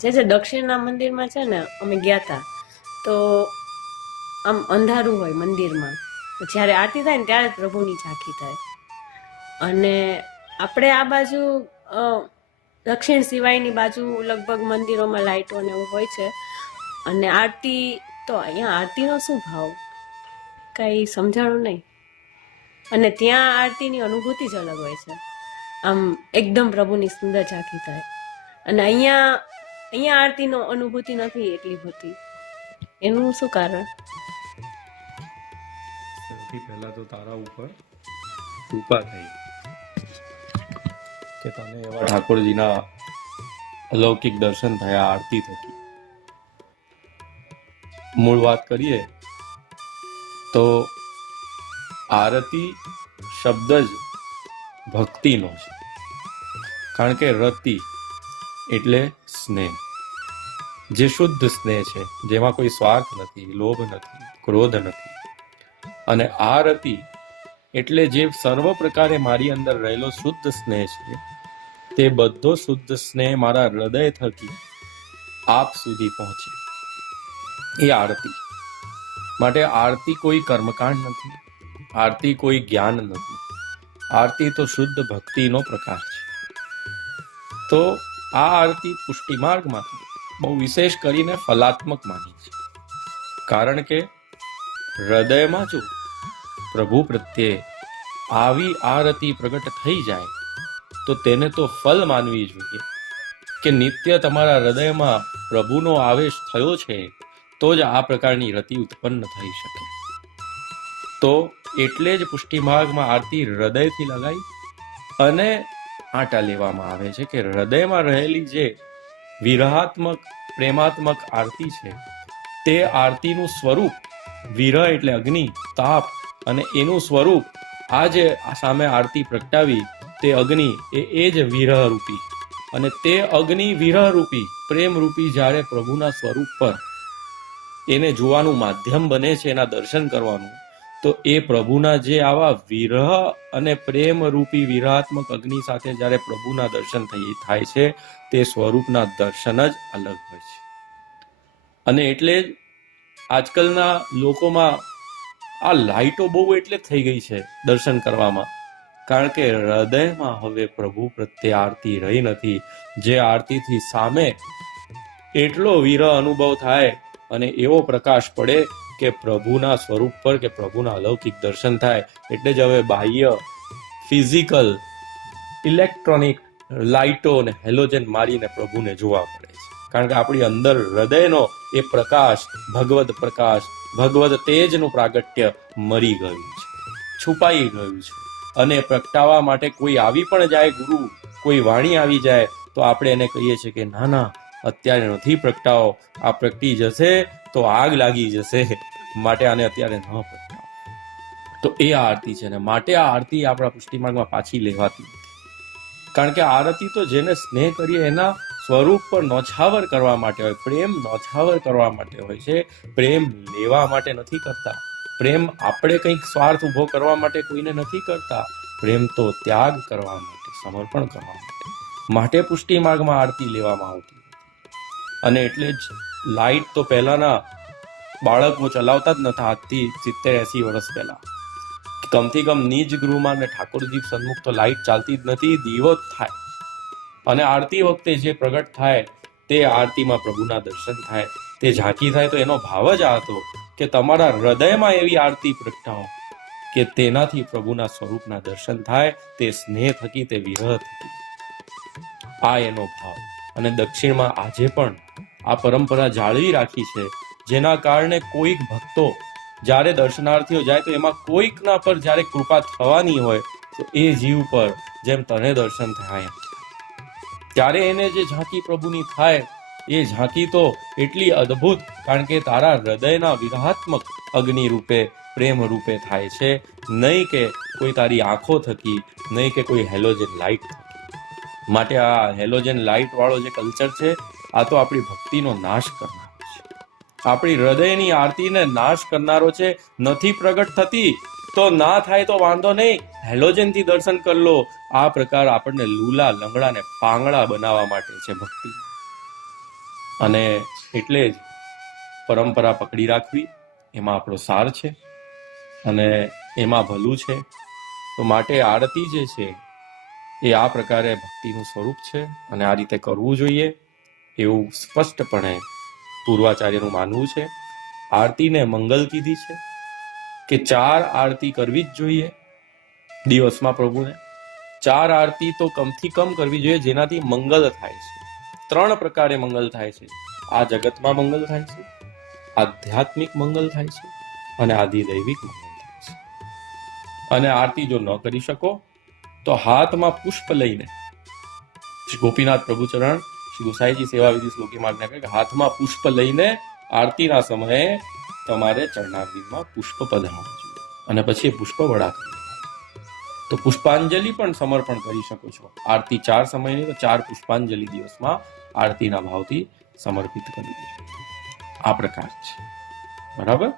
જે દક્ષિણના મંદિરમાં છે ને, અમે ગયા હતા તો આમ અંધારું હોય મંદિરમાં. જ્યારે આરતી થાય ને ત્યારે જ પ્રભુની ઝાંખી થાય. અને આપણે આ બાજુ દક્ષિણ સિવાયની બાજુ લગભગ મંદિરોમાં લાઇટો ને એવું હોય છે. અને આરતી તો અહીંયા આરતીનો શું ભાવ, કાંઈ સમજાણું નહીં. અને ત્યાં આરતીની અનુભૂતિ જ અલગ હોય છે. આમ એકદમ પ્રભુની સુંદર ઝાંખી થાય. અને અહીંયા આરતીનો અનુભૂતિ નથી એટલી હોતી. એનું શું કારણ? સૌથી પહેલા તો તારા ઉપર કૃપા થઈ કે તને એવા ઠાકોરજીના અલૌકિક દર્શન થયા આરતી થકી. મૂળ વાત કરીએ તો આરતી શબ્દ જ ભક્તિનો છે. કારણ કે રતિ એટલે સ્નેહ, જે શુદ્ધ સ્નેહ છે, જેમાં કોઈ સ્વાર્થ નથી, લોભ નથી, ક્રોધ નથી. અને આરતી એટલે જે સર્વ પ્રકારે મારી અંદર રહેલો શુદ્ધ સ્નેહ છે, તે બધો શુદ્ધ સ્નેહ મારા હૃદય થકી આપ સુધી પહોંચે, એ આરતી. માટે આરતી કોઈ કર્મકાંડ નથી, આરતી કોઈ જ્ઞાન નથી, આરતી તો શુદ્ધ ભક્તિનો પ્રકાર છે. તો આ આરતી પુષ્ટિ માર્ગમાંથી બહુ વિશેષ કરીને ફલાત્મક માની છે. કારણ કે હૃદયમાં જો પ્રભુ પ્રત્યે આવી આરતી પ્રગટ થઈ જાય તો તેને તો ફલ માનવી જોઈએ કે નિત્ય તમારા હૃદયમાં પ્રભુનો આવેશ થયો છે, તો જ આ પ્રકારની રતિ ઉત્પન્ન થઈ શકે. તો એટલે જ પુષ્ટિ માર્ગમાં આરતી હૃદયથી લગાઈ અને આંટા લેવામાં આવે છે કે હૃદયમાં રહેલી જે વિરહાત્મક પ્રેમાત્મક આરતી છે, તે આરતીનું સ્વરૂપ વિરહ એટલે અગ્નિ, તાપ, અને એનું સ્વરૂપ આ જે સામે આરતી પ્રગટાવી તે અગ્નિ એ જ વિરહ રૂપી. અને તે અગ્નિ વિરહ રૂપી પ્રેમ રૂપી જ્યારે પ્રભુના સ્વરૂપ પર એને જોવાનું માધ્યમ બને છે, એના દર્શન કરવાનું, તો એ પ્રભુના જે આવા વિરહ અને પ્રેમ રૂપી વિરહાત્મક અગ્નિ સાથે જ્યારે પ્રભુના દર્શન થાય છે, તે સ્વરૂપના દર્શન જ અલગ હોય છે. અને એટલે જ આજકાલના લોકોમાં આ લાઈટો બહુ એટલે થઈ ગઈ છે દર્શન કરવામાં, કારણ કે હૃદયમાં હવે પ્રભુ પ્રત્યે આરતી રહી નથી. જે આરતીથી સામે એટલો વિરહ અનુભવ થાય અને એવો પ્રકાશ પડે કે પ્રભુના સ્વરૂપ પર કે પ્રભુના અલૌકિક દર્શન થાય. એટલે જ હવે બાહ્ય ફિઝિકલ ઇલેક્ટ્રોનિક લાઇટો અને હેલોજન મારીને પ્રભુને જોવા પડે છે. કારણ કે આપણી અંદર હૃદયનો એ પ્રકાશ, ભગવદ પ્રકાશ, ભગવદ તેજનું પ્રાગટ્ય મરી ગયું છે, છુપાઈ ગયું છે. અને પ્રગટાવવા માટે કોઈ આવી પણ જાય, ગુરુ કોઈ વાણી આવી જાય, તો આપણે એને કહીએ છીએ કે ના ના, અત્યારે નથી પ્રગટાવો, આ પ્રગટી જશે તો આગ લાગી જશે, માટે આને અત્યારે ન પ્રગટાવો. તો એ આરતી છે ને, માટે આ આરતી આપણા પુષ્ટિ માર્ગમાં પાછી લેવાતી નથી. કારણ કે આરતી તો જેને સ્નેહ કરીએ એના સ્વરૂપ પર નોછાવર કરવા માટે હોય, પ્રેમ નોછાવર કરવા માટે હોય છે. પ્રેમ લેવા માટે નથી કરતા, પ્રેમ આપણે કંઈક સ્વાર્થ ઉભો કરવા માટે કોઈને નથી કરતા. પ્રેમ તો ત્યાગ કરવા માટે, સમર્પણ કરવા માટે પુષ્ટિ માર્ગમાં આરતી લેવામાં આવતી. અને એટલે જ લાઈટ તો પહેલાના બાળકો ચલાવતા જ નતા, આજથી 70-80 વર્ષ પહેલા. કમથી કમ નિજ ગૃહમાં ને ઠાકોરજી સન્મુખ તો લાઈટ ચાલતી જ નથી, દીવો જ થાય. અને આરતી વખતે જે પ્રગટ થાય તે આરતીમાં પ્રભુના દર્શન થાય, તે ઝાંકી થાય. તો એનો ભાવ જ આ હતો કે તમારા હૃદયમાં એવી આરતી પ્રગટાવો કે તેનાથી પ્રભુના સ્વરૂપના દર્શન થાય, તે સ્નેહ થકી, તે વિરહ થકી. આ એનો ભાવ. અને દક્ષિણમાં આજે પણ આ પરંપરા જાળવી રાખી છે, જેના કારણે કોઈક ભક્તો જ્યારે દર્શનાર્થીઓ જાય તો એમાં કોઈકના પર જ્યારે કૃપા થવાની હોય તો એ જીવ પર જેમ તને દર્શન થાય ત્યારે એને જે ઝાંકી પ્રભુની થાય, એ ઝાંકી તો એટલી અદ્ભુત, કારણ કે તારા હૃદયના વિરહાત્મક અગ્નિ રૂપે, પ્રેમ રૂપે થાય છે, નહીં કે કોઈ તારી આંખો થકી, નહીં કે કોઈ હેલોજન લાઇટ થકી. માટે આ હેલોજન લાઇટ વાળો જે કલ્ચર છે, આ તો આપણી ભક્તિનો નાશ કરનારો છે, આપણી હૃદયની આરતીને નાશ કરનારો છે. નથી પ્રગટ થતી તો ના થાય તો વાંધો નહીં, હેલોજન થી દર્શન કરી લો. આ પ્રકાર આપણને લૂલા, લંગડા ને પાંગડા બનાવવા માટે છે ભક્તિ. અને એટલે જ પરંપરા પકડી રાખવી એમાં આપણો સાર છે અને એમાં ભલું છે. તો માટે આરતી જે છે એ આ પ્રકારે ભક્તિનું સ્વરૂપ છે અને આ રીતે કરવું જોઈએ એવું સ્પષ્ટપણે પૂર્વાચાર્યનું માનવું છે. આરતીને મંગલ કીધી છે કે 4 આરતી કરવી જ જોઈએ દિવસમાં પ્રભુને. 4 આરતી તો કમથી કમ કરવી જોઈએ જેનાથી મંગલ થાય છે. 3 પ્રકારે મંગલ થાય છે. આ જગતમાં મંગલ થાય છે, આધ્યાત્મિક મંગલ થાય છે અને આધિદૈવિક મંગલ થાય છે. અને આરતી જો ન કરી શકો તો હાથમાં પુષ્પ લઈને, શ્રી ગોપીનાથ પ્રભુચરણ શ્રી ગુસાઈજી સેવા વિધિ શ્લોકી માર્ગને કહે કે હાથમાં પુષ્પ લઈને આરતીના સમયે તમારે ચરણારવિંદમાં પુષ્પ પધરાવવા જોઈએ અને પછી એ પુષ્પ વડા કરી. તો પુષ્પાંજલિ પણ સમર્પણ કરી શકો છો. આરતી 4 સમયની તો 4 પુષ્પાંજલિ દિવસમાં આરતીના ભાવથી સમર્પિત કરવી જોઈએ. આ પ્રકાર છે. બરાબર.